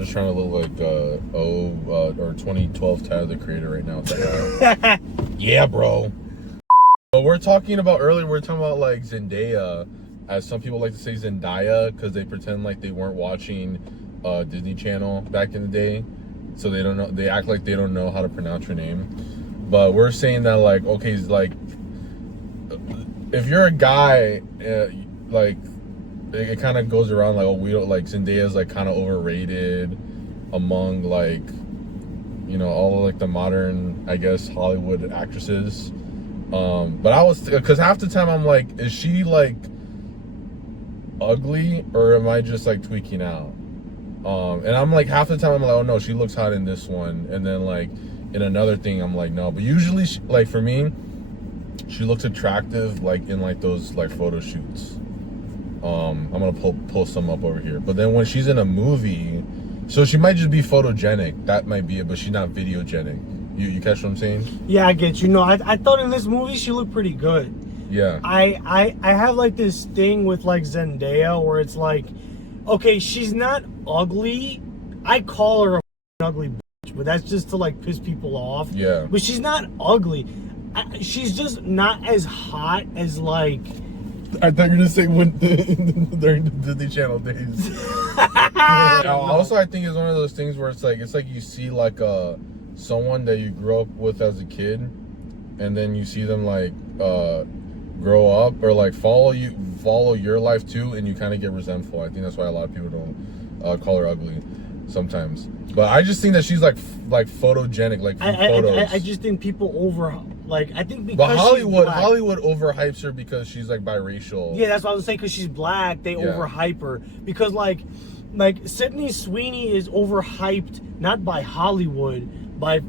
I'm just trying to look like or 2012 Tyler the Creator right now. Yeah, bro. So we're talking about like Zendaya, as some people like to say Zendaya, because they pretend like they weren't watching Disney Channel back in the day, so they don't know. They act like they don't know how to pronounce her name. But we're saying that, like, okay, like, if you're a guy, like, it kind of goes around like, oh, we don't like Zendaya's like kind of overrated among, like, you know, all of, like, the modern, I guess, Hollywood actresses. But I was, because half the time I'm like, is she like ugly, or am I just like tweaking out? And I'm like, half the time I'm like, oh no, she looks hot in this one, and then like in another thing I'm like, no. But usually she, like, for me, she looks attractive like in like those like photo shoots. I'm gonna pull some up over here. But then when she's in a movie, so she might just be photogenic, that might be it, but she's not videogenic. You catch what I'm saying? Yeah, I get you. No, I thought in this movie she looked pretty good. Yeah. I have like this thing with like Zendaya where it's like, okay, she's not ugly. I call her a ugly bitch, but that's just to like piss people off. Yeah. But she's not ugly. She's just not as hot as like. I thought you were gonna say when during the Disney Channel days. Also, I think it's one of those things where it's like you see like someone that you grew up with as a kid, and then you see them like grow up or like follow your life too, and you kind of get resentful. I think that's why a lot of people don't call her ugly sometimes. But I just think that she's like photogenic, like from photos. I just think people I think because but Hollywood she's black, Hollywood overhypes her because she's like biracial. Yeah, that's what I was saying. Because she's black, they overhype her. Because like Sydney Sweeney is overhyped not by Hollywood, by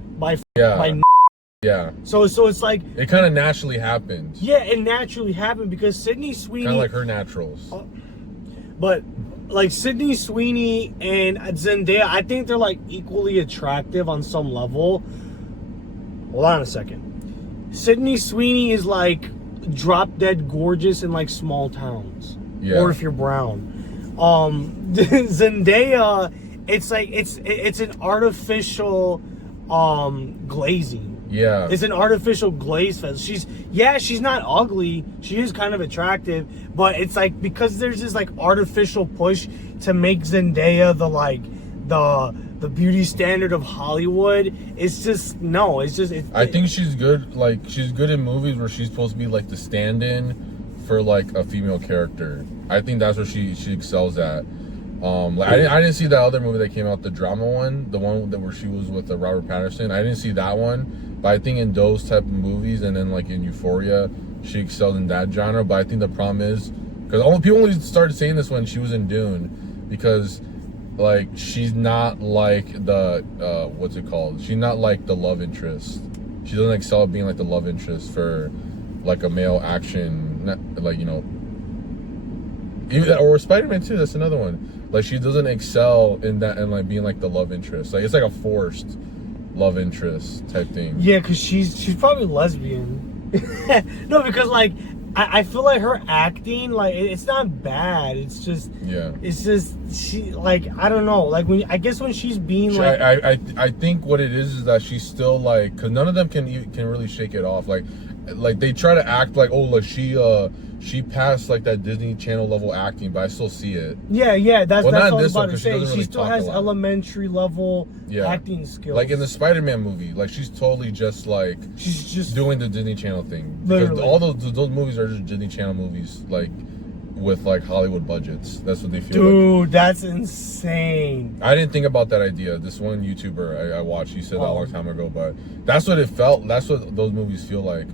yeah. So it's like it kind of naturally happened. Yeah, it naturally happened because Sydney Sweeney kind of like her naturals. But like Sydney Sweeney and Zendaya, I think they're like equally attractive on some level. Hold on a second. Sydney Sweeney is like drop dead gorgeous in like small towns. Yeah. Or if you're brown. Zendaya, it's like it's an artificial glazing. Yeah. It's an artificial glaze fest. She's not ugly. She is kind of attractive, but it's like because there's this like artificial push to make Zendaya the beauty standard of Hollywood. It's just I think she's good. Like, she's good in movies where she's supposed to be like the stand-in for like a female character. I think that's what she excels at. Like I didn't see that other movie that came out, the drama one, the one where she was with Robert Pattinson. I didn't see that one, but I think in those type of movies, and then like in Euphoria, she excelled in that genre. But I think the problem is because people only started saying this when she was in Dune, because like she's not like the what's it called? She's not like the love interest. She doesn't excel at being like the love interest for like a male action, like, you know. Even, or Spider-Man 2, that's another one. Like, she doesn't excel in that, and like being like the love interest. Like, it's like a forced love interest type thing. Yeah, because she's probably lesbian. No, because like I feel like her acting, like, it's not bad. It's just she, like, I don't know. Like, I guess when she's being like, I think what it is that she's still like, because none of them can really shake it off. Like they try to act like, oh, like she passed like that Disney Channel level acting, but I still see it. Yeah, that's what I was about to say. She still has elementary level acting skills. Like in the Spider-Man movie, like she's totally just like, she's just doing the Disney Channel thing. Literally. Because all those movies are just Disney Channel movies, like with like Hollywood budgets. That's what they feel. Dude, like. That's insane. I didn't think about that idea. This one YouTuber I watched, he said that a long time ago, but that's what it felt. That's what those movies feel like.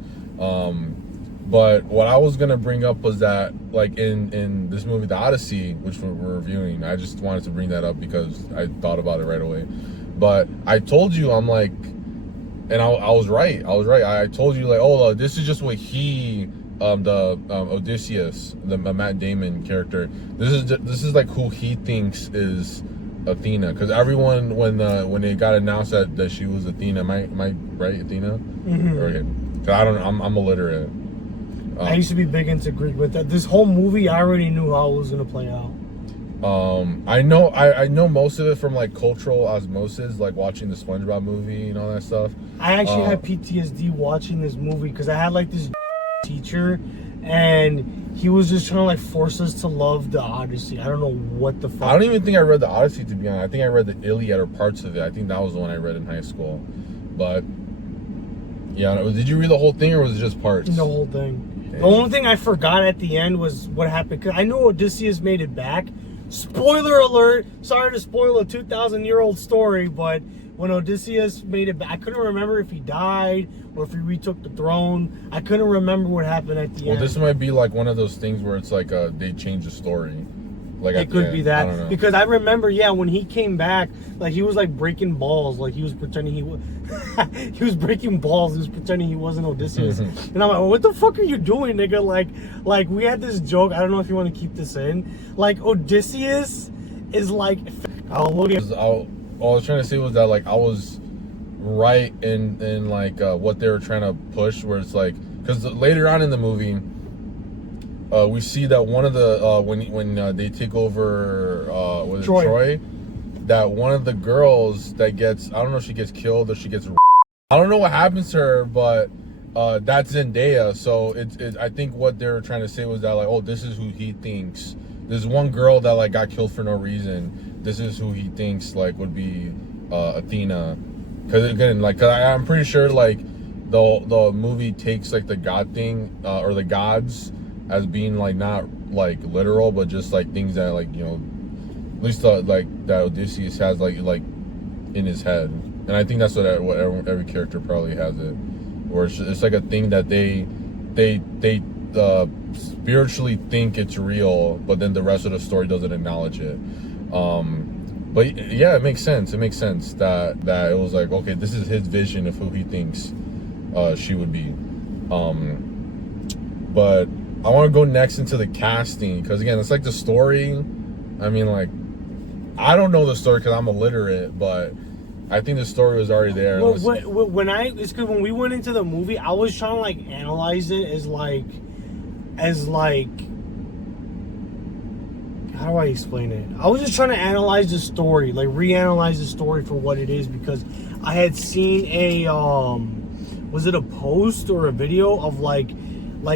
But what I was gonna bring up was that, like, in this movie, the Odyssey, which we're reviewing, I just wanted to bring that up because I thought about it right away. But I told you, I'm like, and I was right. I told you, like, oh, this is just what he, Odysseus, the Matt Damon character. This is like who he thinks is Athena, because everyone when it got announced that she was Athena, am I right, Athena? Mm-hmm. Okay. Cause I don't know, I'm illiterate. I used to be big into Greek, but this whole movie, I already knew how it was gonna play out. I know most of it from like cultural osmosis, like watching the SpongeBob movie and all that stuff. I actually had PTSD watching this movie because I had like this teacher, and he was just trying to like force us to love the Odyssey. I don't know what the fuck. I don't even think I read the Odyssey, to be honest. I think I read the Iliad or parts of it. I think that was the one I read in high school. But yeah, did you read the whole thing or was it just parts? The whole thing. The only thing I forgot at the end was what happened. Cause I know Odysseus made it back. Spoiler alert! Sorry to spoil a 2,000-year-old story, but when Odysseus made it back, I couldn't remember if he died or if he retook the throne. I couldn't remember what happened at the end. Well, this might be like one of those things where it's like they change the story. Like it could be that, because I remember, when he came back, like he was like breaking balls, like he was pretending he was, he was breaking balls. He was pretending he wasn't Odysseus, and I'm like, what the fuck are you doing, nigga? Like we had this joke. I don't know if you want to keep this in. Like Odysseus is like, oh look at. All I was trying to say was that like I was right in like what they were trying to push, where it's like, because later on in the movie. We see that one of the when they take over Troy, that one of the girls that gets, I don't know if she gets killed or she gets, I don't know what happens to her, but that's Zendaya. So I think what they were trying to say was that like, oh, this is who he thinks. There's one girl that like got killed for no reason. This is who he thinks like would be Athena. Because again, like I'm pretty sure like the movie takes like the god thing or the gods as being like not like literal, but just like things that like, you know, at least like that Odysseus has like in his head. And I think that's what every character probably has it, or it's like a thing that they spiritually think it's real, but then the rest of the story doesn't acknowledge it. But yeah, it makes sense. It makes sense that it was like, okay, this is his vision of who he thinks she would be. But I want to go next into the casting, because again, it's like the story. I mean, like, I don't know the story because I'm illiterate, but I think the story was already there. Well, it's because when we went into the movie, I was trying to like analyze it as like, how do I explain it? I was just trying to analyze the story, like reanalyze the story for what it is, because I had seen a was it a post or a video of like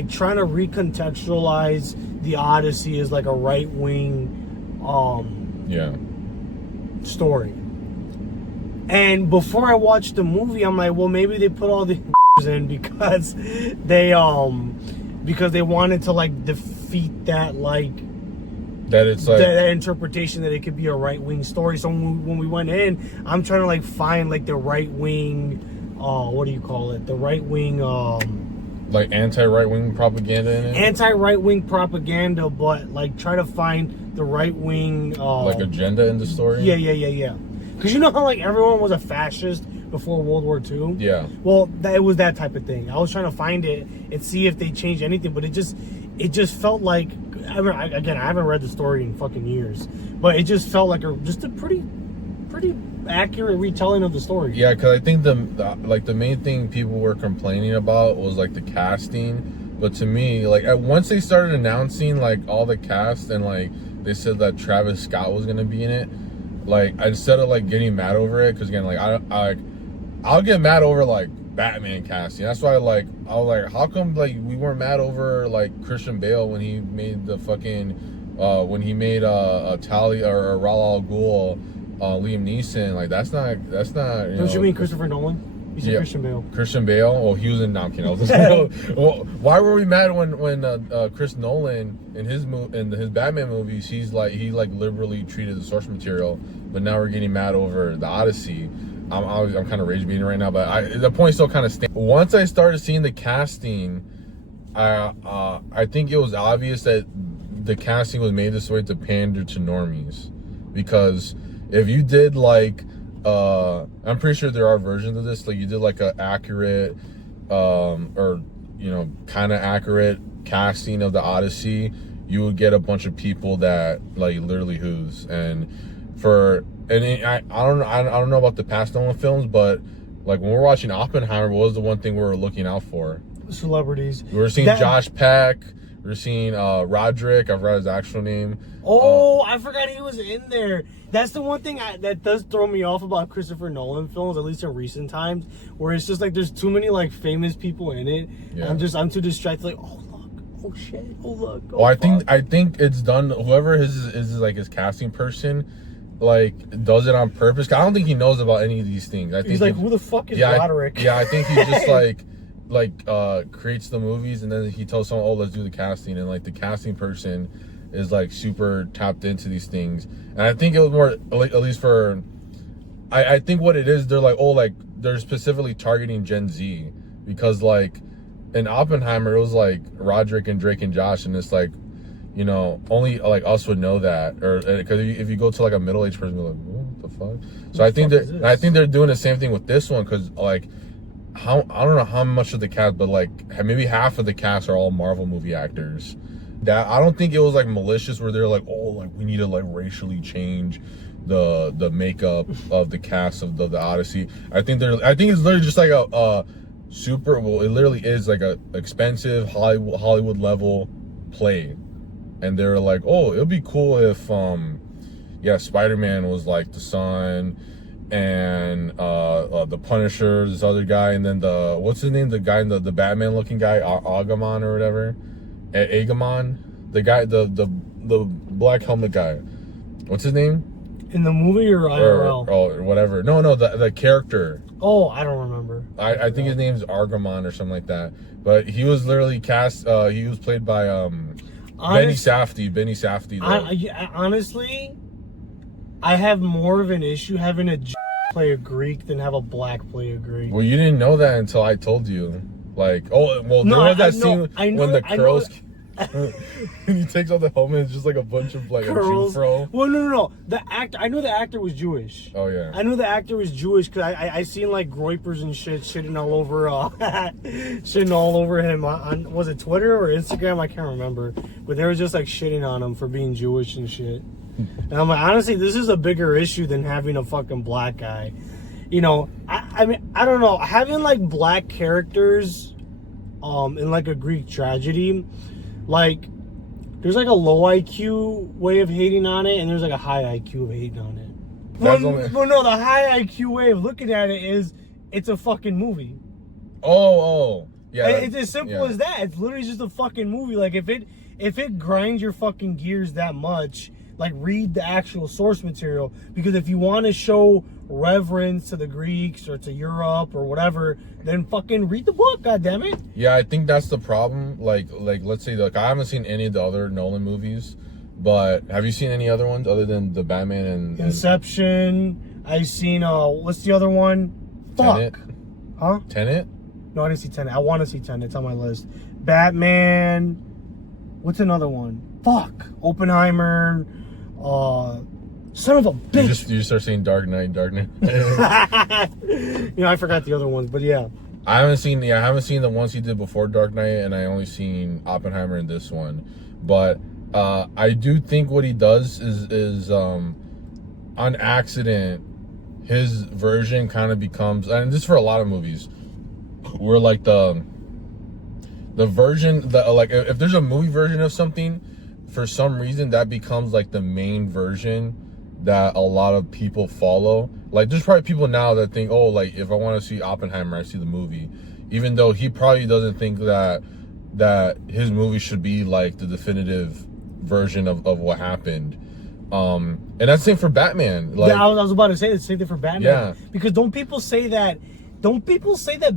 trying to recontextualize the Odyssey as like a right-wing story. And before I watched the movie, I'm like, well, maybe they put all the in because they wanted to like defeat that like that it's like that interpretation that it could be a right-wing story. So when we went in, I'm trying to like find like the right-wing what do you call it? The right-wing like anti-right-wing propaganda in it? Anti-right-wing propaganda, but like try to find the right-wing like agenda in the story? Yeah. Because you know how like everyone was a fascist before World War II? Yeah. Well, it was that type of thing. I was trying to find it and see if they changed anything, but it just felt like, again, I haven't read the story in fucking years, but it just felt like just a pretty accurate retelling of the story. Yeah, because I think the main thing people were complaining about was like the casting. But to me, like once they started announcing like all the cast and like they said that Travis Scott was gonna be in it, like instead of like getting mad over it, because again, like I'll get mad over like Batman casting. That's why I was like, how come like we weren't mad over like Christian Bale when he made the fucking a Talia or Ra's al Ghul, Liam Neeson. Like that's not Don't you mean Christopher Nolan? You said Christian Bale. Christian Bale? Oh, he was in well, why were we mad when Chris Nolan in his Batman movies, he liberally treated the source material, but now we're getting mad over the Odyssey? I'm kind of rage beating right now, but the point still kind of stands. Once I started seeing the casting, I think it was obvious that the casting was made this way to pander to normies, because if you did like I'm pretty sure there are versions of this, like you did like a accurate or kind of accurate casting of the Odyssey, you would get a bunch of people that like literally who's I don't know about the past Nolan films, but like when we're watching Oppenheimer, what was the one thing we were looking out for? Celebrities. We were seeing Josh Peck. We're seeing Roderick. I forgot his actual name. Oh, I forgot he was in there. That's the one thing that does throw me off about Christopher Nolan films, at least in recent times, where it's just like there's too many like famous people in it. Yeah. I'm too distracted. Like, oh look, oh shit, oh look. Oh, well, I think it's done. Whoever is like his casting person, like does it on purpose. I don't think he knows about any of these things. I think he's like, who the fuck is Roderick? I think he just creates the movies and then he tells someone, oh, let's do the casting, and like the casting person is like super tapped into these things. And I think it was more, at least for, I think what it is, they're like, oh, like they're specifically targeting Gen Z, because like in Oppenheimer it was like Roderick and Drake and Josh, and it's like, you know, only like us would know that, or because if you go to like a middle-aged person, you're like, what the fuck? So I think they're doing the same thing with this one, because like I don't know how much of the cast, but like maybe half of the cast are all Marvel movie actors. That I don't think it was like malicious where they're like, oh, like we need to like racially change the makeup of the cast of the Odyssey. I think it's literally just like a super, well, it literally is like a expensive Hollywood level play, and they're like, oh, it'd be cool if Spider-Man was like the son, and the Punisher, this other guy, and then what's his name, the guy, the Batman looking guy, Agamon or whatever, Agamon, the guy, the black helmet guy, what's his name in the movie or IRL? or whatever. No, the character. Oh, I don't remember. I think his name's Argamon or something like that. But he was literally cast. He was played by Benny Safdie. Honestly, I have more of an issue having a play a Greek than have a black play a Greek. Well, you didn't know that until I told you. Like, oh, well, there was that scene when the curls. And he takes off the helmet, it's just like a bunch of like curls. A Jew fro. Well, no. I know the actor was Jewish. Oh yeah. I knew the actor was Jewish because I seen like groypers and shit shitting all over him on was it Twitter or Instagram? I can't remember. But they were just like shitting on him for being Jewish and shit. And I'm like, honestly, this is a bigger issue than having a fucking black guy. You know, I mean, I don't know, having like black characters in like a Greek tragedy. Like, there's like a low IQ way of hating on it, and there's like a high IQ of hating on it. Well, no, the high IQ way of looking at it is it's a fucking movie. Oh, yeah. It's as simple as that. It's literally just a fucking movie. Like, if it grinds your fucking gears that much, like, read the actual source material. Because if you want to show reverence to the Greeks or to Europe or whatever, then fucking read the book, goddammit. Yeah, I think that's the problem. Like let's say, like, I haven't seen any of the other Nolan movies, but have you seen any other ones other than the Batman and Inception? I've seen what's the other one? Tenet? Fuck. Huh? Tenet? No, I didn't see Tenet. I want to see Tenet. It's on my list. Batman. What's another one? Fuck. Oppenheimer. Son of a bitch. You just start saying Dark Knight. You know, I forgot the other ones, but yeah. I haven't seen the ones he did before Dark Knight, and I only seen Oppenheimer and this one. But I do think what he does is on accident, his version kind of becomes, and this is for a lot of movies, where like the version that, like, if there's a movie version of something, for some reason that becomes like the main version that a lot of people follow. Like, there's probably people now that think, oh, like, if I want to see Oppenheimer, I see the movie, even though he probably doesn't think that his movie should be like the definitive version of what happened. And that's the same for Batman. Like, yeah, I was about to say the same thing for Batman. Yeah. Because don't people say that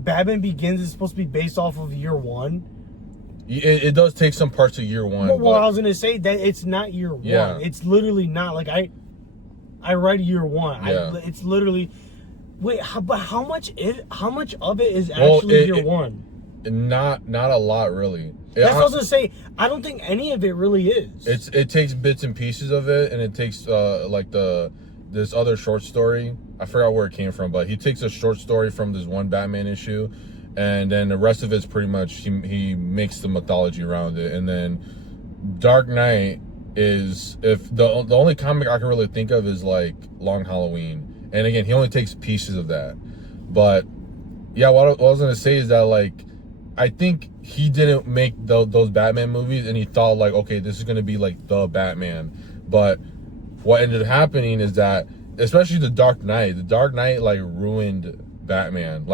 Batman Begins is supposed to be based off of year one? It does take some parts of year one. Well, I was gonna say that it's not year one. It's literally not. Like, I read year one. Yeah. It's literally. Wait, but how much of it is actually year one? Not a lot, really. That's what I was gonna say. I don't think any of it really is. It takes bits and pieces of it, and it takes like this other short story. I forgot where it came from, but he takes a short story from this one Batman issue, and then the rest of it's pretty much he makes the mythology around it. And then Dark Knight is, if the only comic I can really think of is like Long Halloween, and again, he only takes pieces of that. But yeah, what I was gonna say is that, like, I think he didn't make those Batman movies, and he thought like, okay, this is gonna be like the Batman. But what ended up happening is that, especially the Dark Knight like ruined Batman.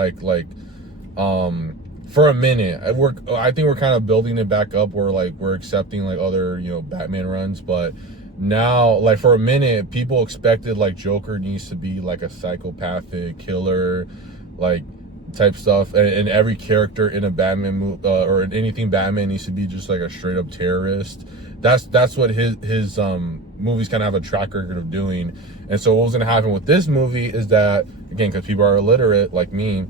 For a minute, I think we're kind of building it back up. Where like we're accepting like other Batman runs, but now like for a minute, people expected like Joker needs to be like a psychopathic killer, like type stuff, and every character in a Batman movie or in anything Batman needs to be just like a straight up terrorist. That's what his movies kind of have a track record of doing. And so what was going to happen with this movie is that, again, because people are illiterate like me,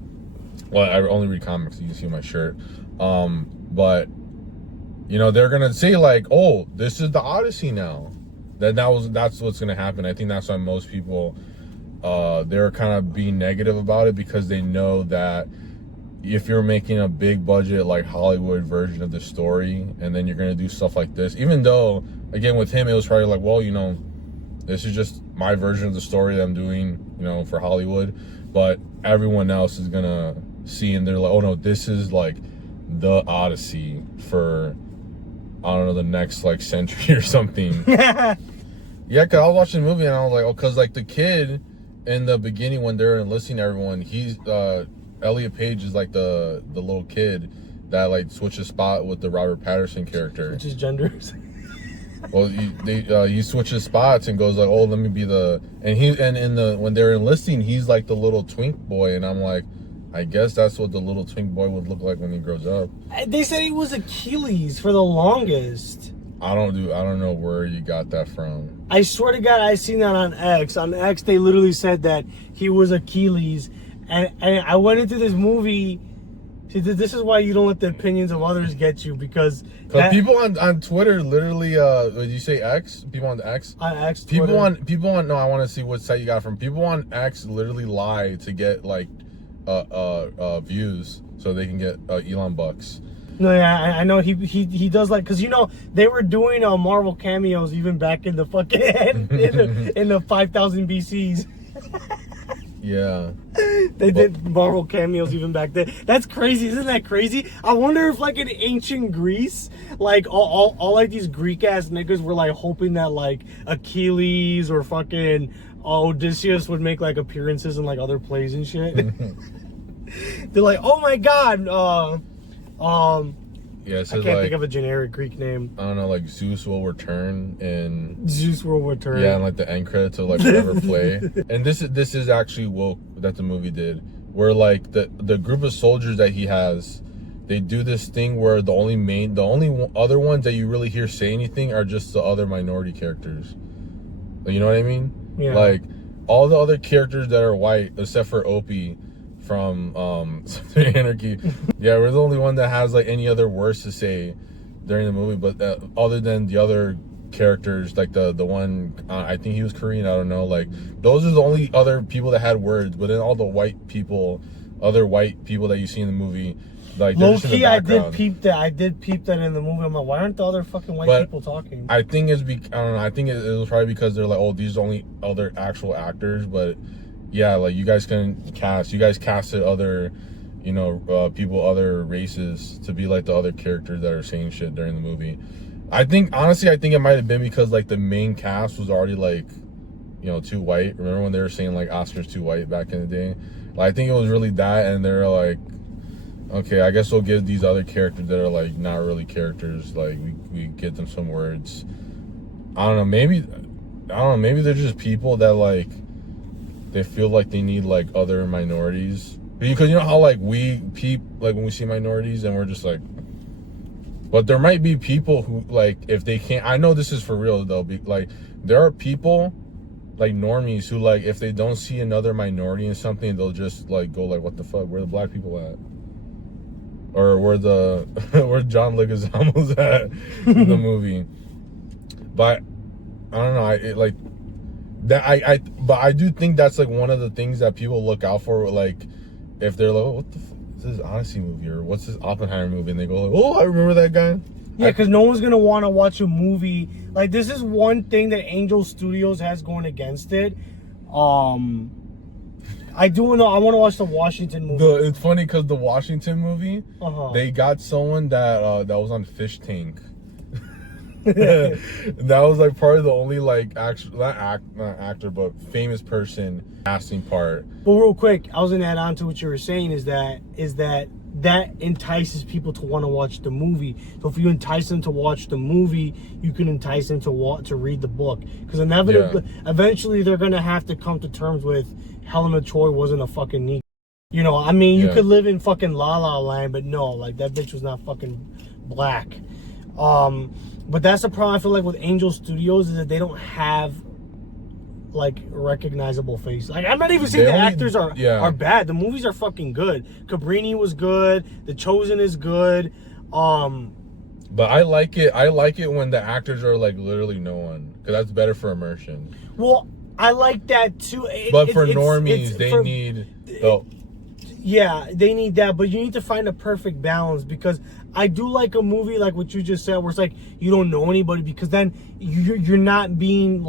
well, I only read comics, you can see my shirt, but they're gonna say like, oh, this is the Odyssey now. That's what's gonna happen. I think that's why most people they're kind of being negative about it, because they know that if you're making a big budget like Hollywood version of the story, and then you're gonna do stuff like this, even though again with him it was probably like, well, this is just my version of the story that I'm doing, for Hollywood, but everyone else is gonna see and they're like, oh no, this is like the Odyssey for, I don't know, the next like century or something. Yeah, because I was watching the movie and I was like, oh, because like the kid in the beginning when they're enlisting everyone, he's Elliot Page is like the little kid that like switches spot with the Robert Pattinson character. Which is genders. Well, he switches spots and goes like, oh, let me be when they're enlisting, he's like the little twink boy, and I'm like, I guess that's what the little twink boy would look like when he grows up. They said he was Achilles for the longest. I don't know where you got that from. I swear to God, I seen that on X. On X, they literally said that he was Achilles, and I went into this movie. See, this is why you don't let the opinions of others get you, because people on Twitter literally, did you say X? People on X? On X, Twitter. People on. No, I want to see what site you got it from. People on X literally lie to get like views so they can get Elon bucks. No, yeah, I know he does, like, because they were doing Marvel cameos even back in the fucking in the 5000 BCs. Yeah, they did Marvel cameos even back then. That's crazy, isn't that crazy? I wonder if like in ancient Greece, like all like these Greek ass niggas were like hoping that like Achilles or fucking Odysseus would make like appearances in like other plays and shit. They're like, oh my god, yeah, I can't think of a generic Greek name. I don't know, like Zeus will return, and Zeus will return. Yeah, and like the end credits of like whatever play. And this is actually woke that the movie did, where like the group of soldiers that he has, they do this thing where the only other ones that you really hear say anything are just the other minority characters. You know what I mean? Yeah. Like all the other characters that are white, except for Opie from Anarchy. Yeah, we're the only one that has like any other words to say during the movie, but other than the other characters, like the one I think he was Korean, I don't know, like those are the only other people that had words. But then all the other white people that you see in the movie, like low key, I did peep that in the movie. I'm like, why aren't the other fucking white people talking? I think I don't know, I think it was probably because they're like, oh, these are the only other actual actors. But yeah, like you guys casted other, people, other races to be like the other characters that are saying shit during the movie. I think it might have been because like the main cast was already like, too white. Remember when they were saying like Oscar's too white back in the day? Like I think it was really that, and they're like, okay, I guess we'll give these other characters that are like not really characters, like we get them some words. I don't know, maybe they're just people that like they feel like they need like other minorities, because how like we peep like when we see minorities and we're just like, but there might be people who like, if they can't, I know this is for real though, like there are people like normies who like if they don't see another minority in something, they'll just like go like, what the fuck, where the black people at, or where John Leguizamo's at in the movie. But I don't know, but I do think that's like one of the things that people look out for, like if they're like, oh, what the fuck is this Odyssey movie, or what's this Oppenheimer movie, and they go like, oh, I remember that guy. Yeah, because no one's gonna want to watch a movie like this. Is one thing that Angel Studios has going against it. I do know. I want to watch the Washington movie. It's funny because the Washington movie, they got someone that was on Fish Tank. That was like probably the only like not actor but famous person casting part. But real quick, I was gonna add on to what you were saying is that entices people to want to watch the movie. So if you entice them to watch the movie, you can entice them to read the book, because inevitably, eventually, they're gonna have to come to terms with Helena Troy wasn't a fucking Negro. You know, I mean, you could live in fucking La La Land, but no, like that bitch was not fucking black. But that's the problem I feel like with Angel Studios, is that they don't have like recognizable faces. Like, I'm not even saying the actors are bad. The movies are fucking good. Cabrini was good. The Chosen is good. But I like it. I like it when the actors are like literally no one, because that's better for immersion. Well, I like that too. But for normies, they need. Yeah, they need that, but you need to find a perfect balance, because I do like a movie like what you just said, where it's like you don't know anybody, because then you're not being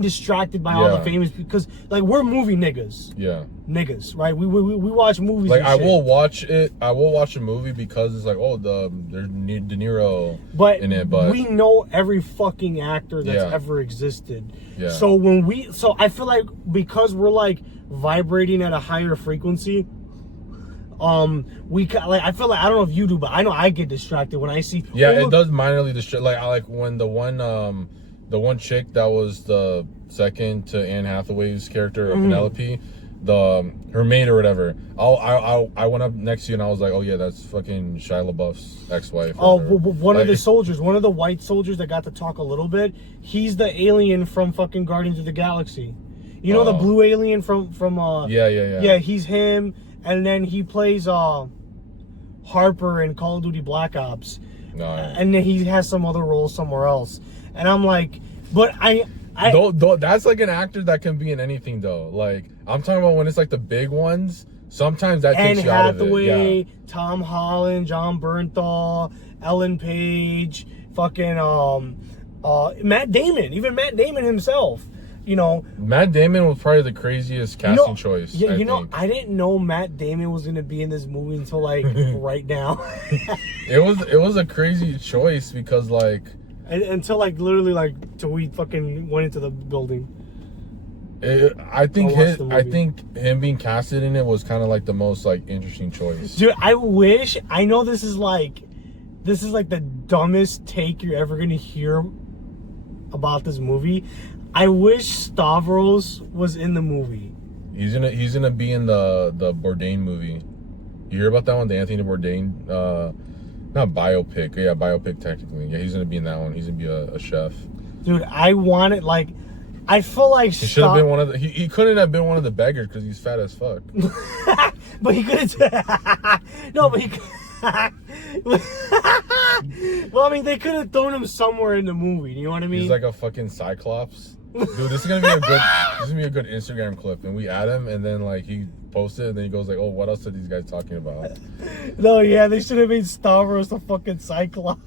distracted by all the famous, because like we're movie niggas. Yeah. Niggas, right? We watch movies. Like I will watch it. I will watch a movie because it's like, oh, there's De Niro in it, but we know every fucking actor that's ever existed. Yeah. So I feel like because we're like vibrating at a higher frequency, I feel like, I don't know if you do, but I know I get distracted when I see. Yeah, it does minorly distract. Like I like when the one chick that was the second to Anne Hathaway's character, Penelope, her maid or whatever. I went up next to you and I was like, oh yeah, that's fucking Shia LaBeouf's ex-wife. One of the soldiers, one of the white soldiers that got to talk a little bit. He's the alien from fucking Guardians of the Galaxy. You know the blue alien from yeah, he's him, and then he plays Harper in Call of Duty Black Ops. And then he has some other role somewhere else. And I'm like, but that's like an actor that can be in anything though. Like I'm talking about when it's like the big ones. Sometimes that takes you out of it. Anne Hathaway, Tom Holland, John Bernthal, Ellen Page, fucking Matt Damon, even Matt Damon himself. You know, Matt Damon was probably the craziest casting choice. Yeah, I didn't know Matt Damon was gonna be in this movie until like right now. It was a crazy choice because like until like literally like till we fucking went into the building. I think him being casted in it was kind of like the most like interesting choice. Dude, I know this is like the dumbest take you're ever gonna hear about this movie. I wish Stavros was in the movie. He's gonna be in the Bourdain movie. You hear about that one, the Anthony Bourdain? Not biopic. Yeah, biopic technically. Yeah, he's gonna be in that one. He's gonna be a chef. Dude, I feel like he should have been one of the. He couldn't have been one of the beggars because he's fat as fuck. But he could have. No, but he. Well, I mean, they could have thrown him somewhere in the movie. You know what I mean? He's like a fucking cyclops. Dude, this is gonna be a good Instagram clip, and we add him, and then like he posts it, and then he goes like, "Oh, what else are these guys talking about?" No, yeah, they should have made Stavros the fucking cyclops.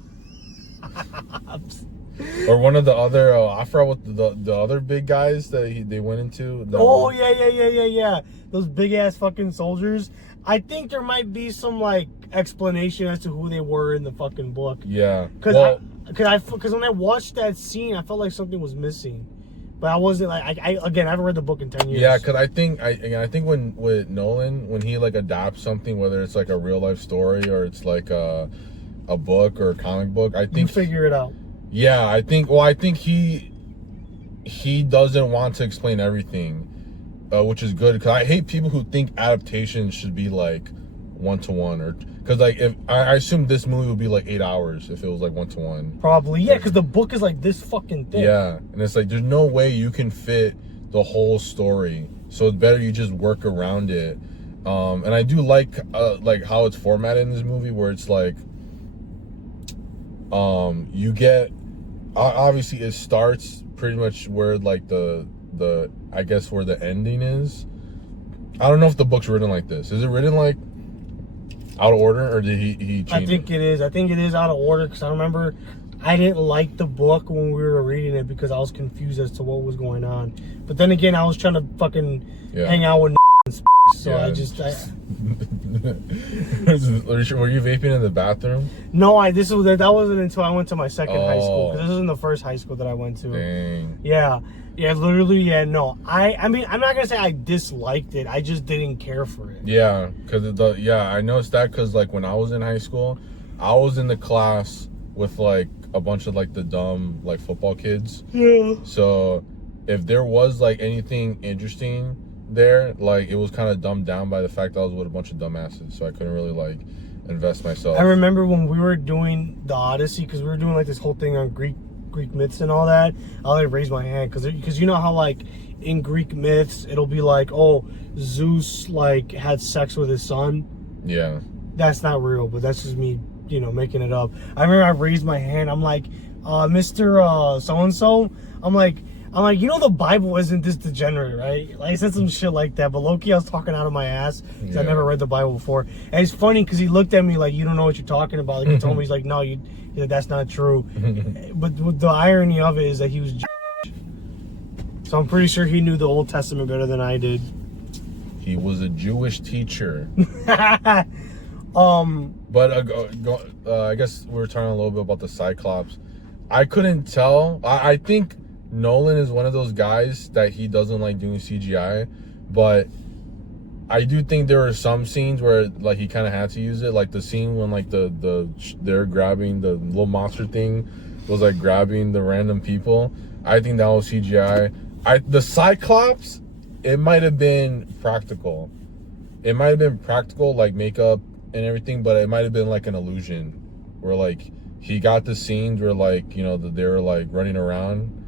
Or one of the other, I forgot what the other big guys that they went into. Yeah. Those big ass fucking soldiers. I think there might be some like explanation as to who they were in the fucking book. Yeah. Because when I watched that scene, I felt like something was missing. But I wasn't like I haven't read the book in 10 years. Yeah, because I think when with Nolan, when he like adapts something, whether it's like a real life story or it's like a book or a comic book, I think you figure it out. Yeah, I think he doesn't want to explain everything, which is good, because I hate people who think adaptations should be like 1-to-1, or because like if I assume this movie would be like 8 hours if it was like 1-to-1. Probably, yeah, because the book is like this fucking thick. Yeah, and it's like there's no way you can fit the whole story, so it's better you just work around it. And I do like how it's formatted in this movie, where it's like you get. Obviously, it starts pretty much where like the I guess where the ending is. I don't know if the book's written like this. Is it written like out of order, or did he change I think it is. I think it is out of order, because I remember I didn't like the book when we were reading it because I was confused as to what was going on. But then again, I was trying to fucking hang out with so yeah. Were you vaping in the bathroom? No, that wasn't until I went to my second high school, because this isn't the first high school that I went to. Dang. Yeah, literally, no. I mean, I'm not gonna say I disliked it. I just didn't care for it. Yeah, because I noticed that because like when I was in high school, I was in the class with like a bunch of like the dumb like football kids. Yeah. So if there was like anything interesting there, like it was kind of dumbed down by the fact that I was with a bunch of dumbasses, so I couldn't really like invest myself. I remember when we were doing the Odyssey, because we were doing like this whole thing on Greek myths and all that. I like raise my hand because you know how like in Greek myths it'll be like, oh, Zeus like had sex with his son. Yeah, that's not real, but that's just me, making it up. I remember I raised my hand. I'm like, Mr. So and so. I'm like, the Bible isn't this degenerate, right? Like, I said some shit like that, but low-key I was talking out of my ass because I never read the Bible before. And it's funny because he looked at me like, you don't know what you're talking about. Like, he told me, he's like, no, that's not true. But the irony of it is that he was so I'm pretty sure he knew the Old Testament better than I did. He was a Jewish teacher. But I guess we were talking a little bit about the Cyclops. I couldn't tell. I think Nolan is one of those guys that he doesn't like doing CGI, but I do think there are some scenes where like he kind of had to use it, like the scene when like they're grabbing the little monster thing was like grabbing the random people. I think that was CGI. The Cyclops, it might have been practical. It might have been practical, like makeup and everything, but it might have been like an illusion where like he got the scenes where like they were like running around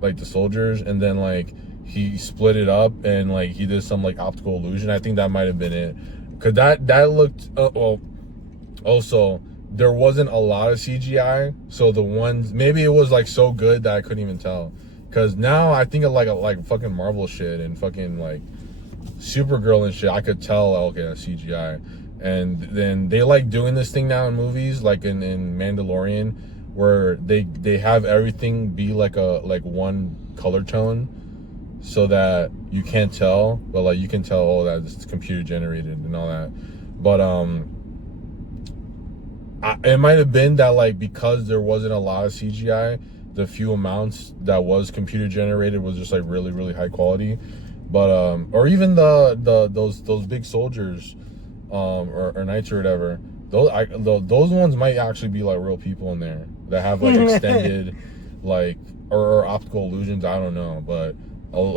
like the soldiers, and then like he split it up and like he did some like optical illusion. I think that might have been it, because that looked well. Also, there wasn't a lot of CGI, so the ones, maybe it was like so good that I couldn't even tell. Because now I think of like fucking Marvel shit and fucking like Supergirl and shit, I could tell, okay, that's CGI. And then they like doing this thing now in movies, like in Mandalorian, where they have everything be like one color tone, so that you can't tell, but like you can tell, oh, that it's computer generated and all that. But it might have been that like because there wasn't a lot of CGI, the few amounts that was computer generated was just like really, really high quality. But or even those big soldiers or knights or whatever, those ones might actually be like real people in there that have like extended like or optical illusions. I don't know, but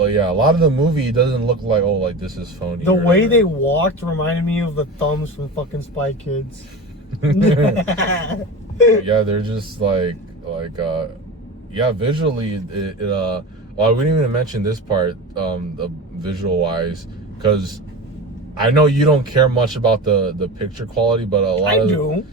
yeah, a lot of the movie doesn't look like, oh, like this is phony. The way they walked reminded me of the thumbs from fucking Spy Kids. Yeah, they're just like yeah, visually well, I wouldn't even mention this part visual wise, because I know you don't care much about the picture quality, but a lot I do.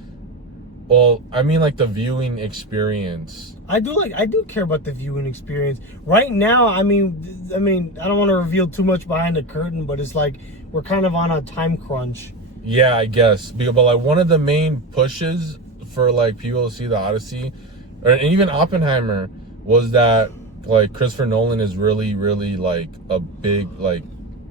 Well, I mean like the viewing experience. I do care about the viewing experience. Right now, I mean I don't want to reveal too much behind the curtain, but it's like we're kind of on a time crunch. Yeah, I guess. But like one of the main pushes for like people to see the Odyssey, and even Oppenheimer, was that like Christopher Nolan is really, really like a big like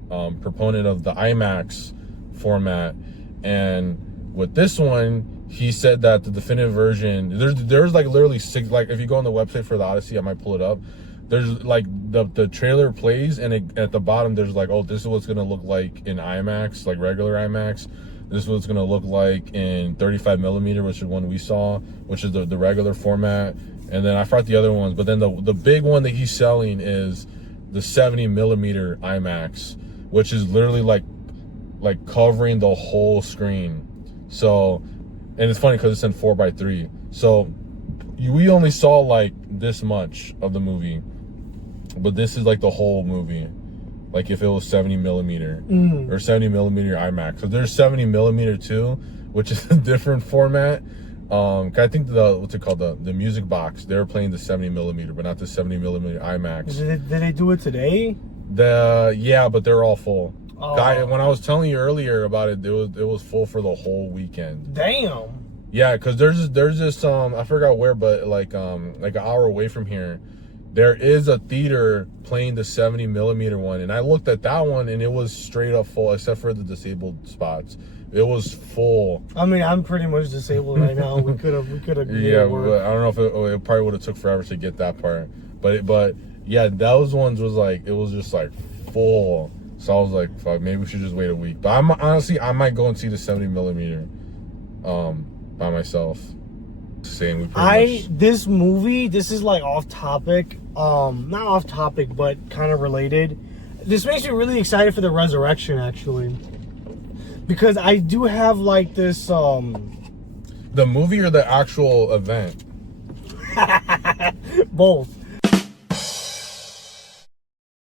proponent of the IMAX format. And with this one, he said that the definitive version, there's like literally 6, like if you go on the website for the Odyssey, I might pull it up, there's like the trailer plays, and at the bottom there's like, oh, this is what's gonna look like in IMAX, like regular IMAX. This is what it's gonna look like in 35 millimeter, which is one we saw, which is the regular format. And then I forgot the other ones, but then the big one that he's selling is the 70 millimeter IMAX, which is literally like covering the whole screen. So, and it's funny because it's in 4:3. So we only saw like this much of the movie, but this is like the whole movie. Like if it was 70 millimeter or 70 millimeter IMAX. So there's 70 millimeter too, which is a different format. I think what's it called, the music box, they were playing the 70 millimeter, but not the 70 millimeter IMAX. Did they do it today? Yeah, but they're all full. Oh. Guy, when I was telling you earlier about it, it was full for the whole weekend. Damn. Yeah, because there's this I forgot where, but like an hour away from here, there is a theater playing the 70 millimeter one, and I looked at that one and it was straight up full except for the disabled spots. It was full. I mean, I'm pretty much disabled right now. We could have Yeah, but I don't know if it probably would have took forever to get that part. But yeah, those ones was like, it was just like full. So I was like, fuck, maybe we should just wait a week. But I might go and see the 70 millimeter by myself. Same. This movie, this is like off topic. Not off topic, but kind of related. This makes me really excited for the resurrection, actually. Because I do have like this the movie or the actual event? Both.